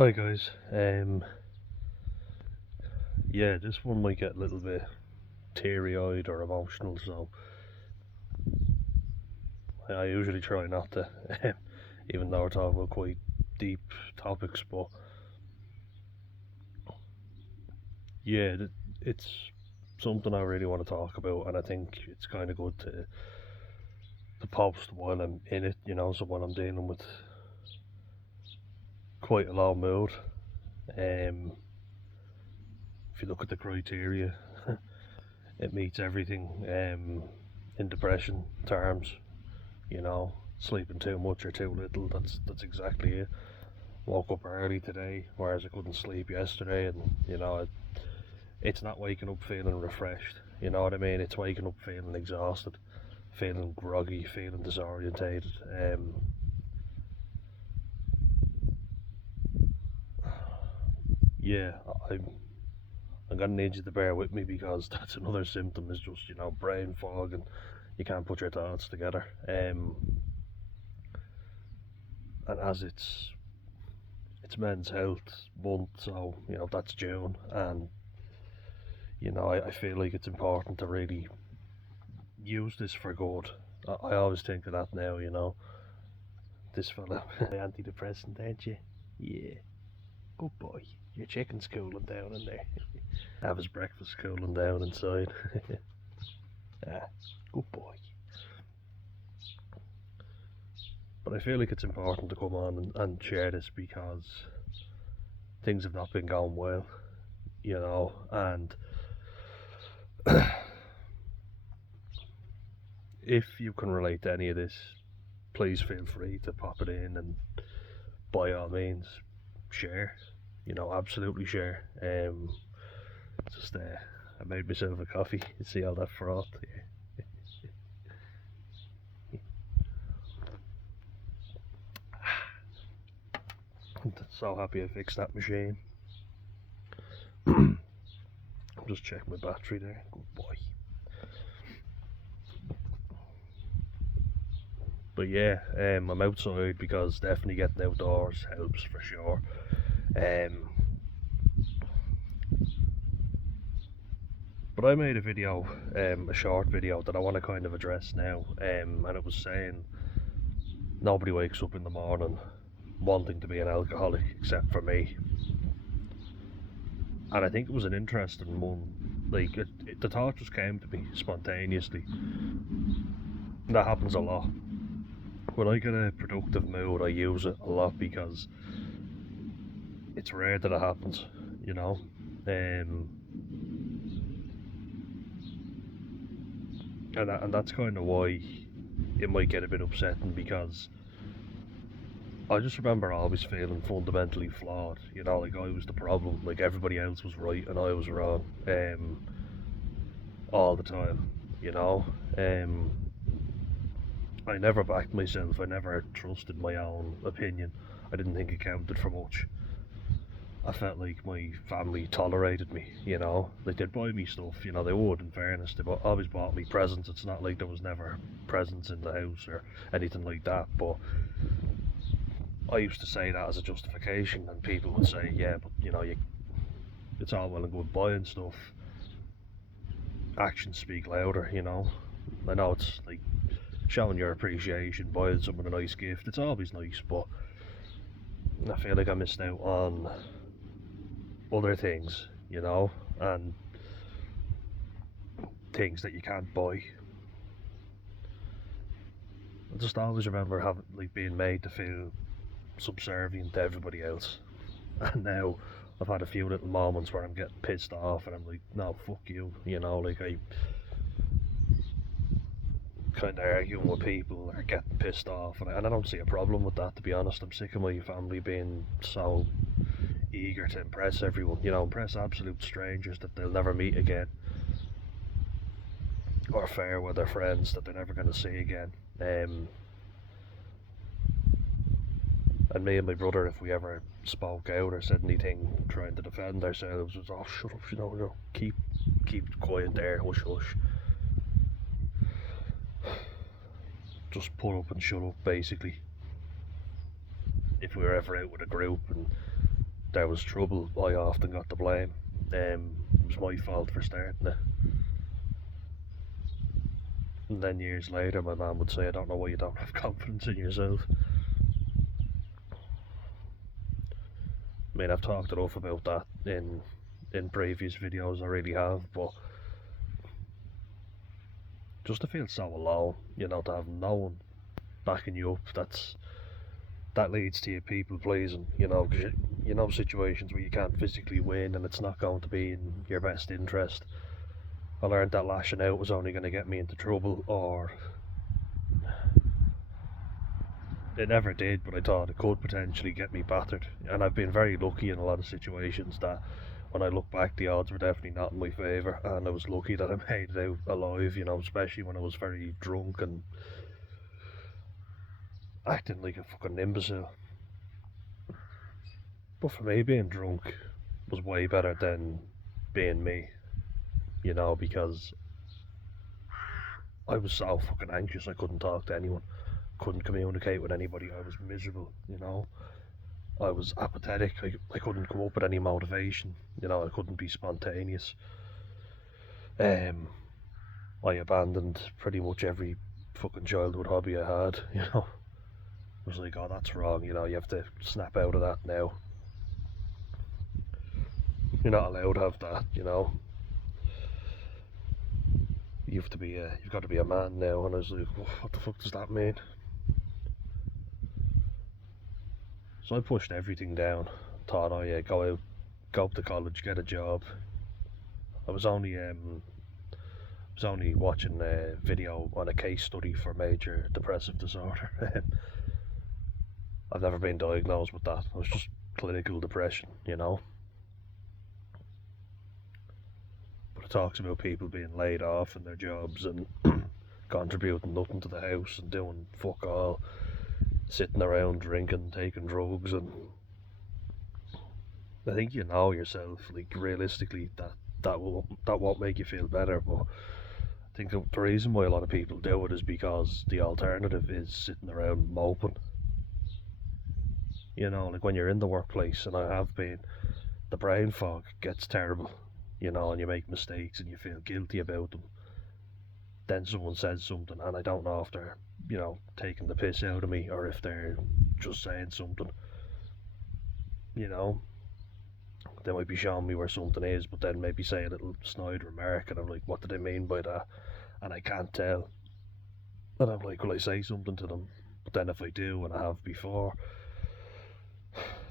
Hi guys. Yeah, this one might get a little bit teary-eyed or emotional, so I usually try not to, even though we're talking about quite deep topics. But yeah, it's something I really want to talk about, and I think it's kind of good to post while I'm in it, so when I'm dealing with quite a low mood. Um, if you look at the criteria, it meets everything. In depression terms, sleeping too much or too little. That's exactly it. Woke up early today, whereas I couldn't sleep yesterday, and it's not waking up feeling refreshed. You know what I mean? It's waking up feeling exhausted, feeling groggy, feeling disorientated. Yeah, I'm I'm gonna need you to bear with me because that's another symptom is just brain fog, and you can't put your thoughts together. And as it's Men's Health Month, so that's June, and I feel like it's important to really use this for good. I always think of that now, this fella, antidepressant, ain't you? Yeah, good boy. Your chicken's cooling down in there. Have his breakfast cooling down inside. Ah, good boy. But I feel like it's important to come on and share this because things have not been going well, and if you can relate to any of this, please feel free to pop it in, and by all means share, absolutely share. Just I made myself a coffee. You see all that froth? I'm so happy I fixed that machine. I'm just checking my battery there. Good boy. But yeah, I'm outside because definitely getting outdoors helps for sure. Um, but I made a video, a short video that I want to kind of address now, and it was saying nobody wakes up in the morning wanting to be an alcoholic except for me. And I think it was an interesting one. Like the thought just came to me spontaneously. And that happens a lot. When I get a productive mood, I use it a lot because it's rare that it happens, you know. Um, and that's kind of why it might get a bit upsetting because I just remember always feeling fundamentally flawed, like I was the problem, like everybody else was right and I was wrong, all the time, you know. Um, I never backed myself, I never trusted my own opinion, I didn't think it counted for much. I felt like my family tolerated me, like they'd buy me stuff, they would, in fairness, they always bought me presents. It's not like there was never presents in the house or anything like that, but I used to say that as a justification, and people would say, yeah, but it's all well and good buying stuff. Actions speak louder, I know it's like showing your appreciation, buying someone a nice gift. It's always nice, but I feel like I missed out on other things, and things that you can't buy. I just always remember having being made to feel subservient to everybody else, and now I've had a few little moments where I'm getting pissed off and I'm like, no, fuck you, like I kind of arguing with people or getting pissed off, and I don't see a problem with that, to be honest. I'm sick of my family being so eager to impress everyone, impress absolute strangers that they'll never meet again, or fair weather friends that they're never going to see again. And me and my brother, if we ever spoke out or said anything trying to defend ourselves, was, oh, shut up, keep quiet there, hush hush. Just put up and shut up, basically. If we were ever out with a group and there was trouble, I often got the blame. It was my fault for starting it. And then years later, my mum would say, I don't know why you don't have confidence in yourself. I mean, I've talked enough about that in previous videos, I really have, but just to feel so alone, to have no one backing you up, that leads to you people pleasing, because you know situations where you can't physically win and it's not going to be in your best interest. I learned that lashing out was only going to get me into trouble, or it never did, but I thought it could potentially get me battered. And I've been very lucky in a lot of situations that when I look back, the odds were definitely not in my favour, and I was lucky that I made it out alive, especially when I was very drunk and acting like a fucking imbecile. But for me, being drunk was way better than being me, because I was so fucking anxious I couldn't talk to anyone, couldn't communicate with anybody. I was miserable, I was apathetic. I couldn't come up with any motivation, I couldn't be spontaneous. I abandoned pretty much every fucking childhood hobby I had, I was like, oh, that's wrong, you have to snap out of that now. You're not allowed to have that, you've got to be a man now. And I was like, what the fuck does that mean? So I pushed everything down, thought, oh yeah, go up to college, get a job. I was only watching a video on a case study for major depressive disorder. I've never been diagnosed with that. It was just clinical depression, But it talks about people being laid off in their jobs and contributing nothing to the house and doing fuck all, sitting around drinking, taking drugs, and I think yourself, like realistically, that won't make you feel better. But I think the reason why a lot of people do it is because the alternative is sitting around moping. Like when you're in the workplace, and I have been, the brain fog gets terrible, and you make mistakes and you feel guilty about them. Then someone says something, and I don't know if they're, taking the piss out of me or if they're just saying something. They might be showing me where something is, but then maybe say a little snide remark, and I'm like, what do they mean by that? And I can't tell. And I'm like, will I say something to them? But then if I do, and I have before,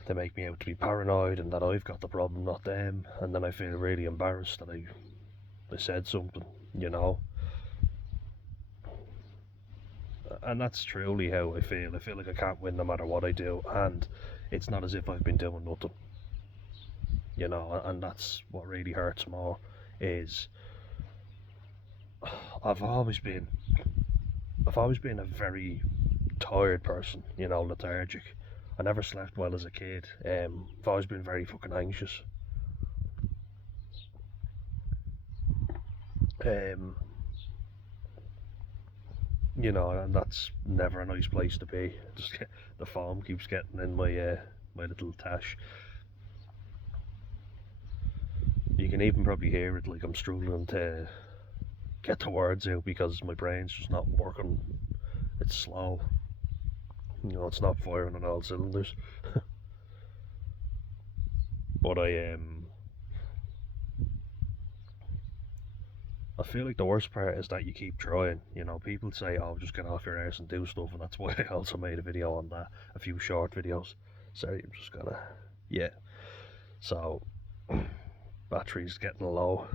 they make me out to be paranoid and that I've got the problem, not them. And then I feel really embarrassed that I said something, And that's truly how I feel. I feel like I can't win no matter what I do, and it's not as if I've been doing nothing. And that's what really hurts more. Is I've always been a very tired person, lethargic. I never slept well as a kid. I've always been very fucking anxious. And that's never a nice place to be. The foam keeps getting in my little tash. You can even probably hear it, like I'm struggling to get the words out because my brain's just not working. It's slow. It's not firing on all cylinders. But I feel like the worst part is that you keep trying. People say, oh, just get off your arse and do stuff, and that's why I also made a video on that, a few short videos. Sorry, I'm just gonna, yeah. So, battery's getting low,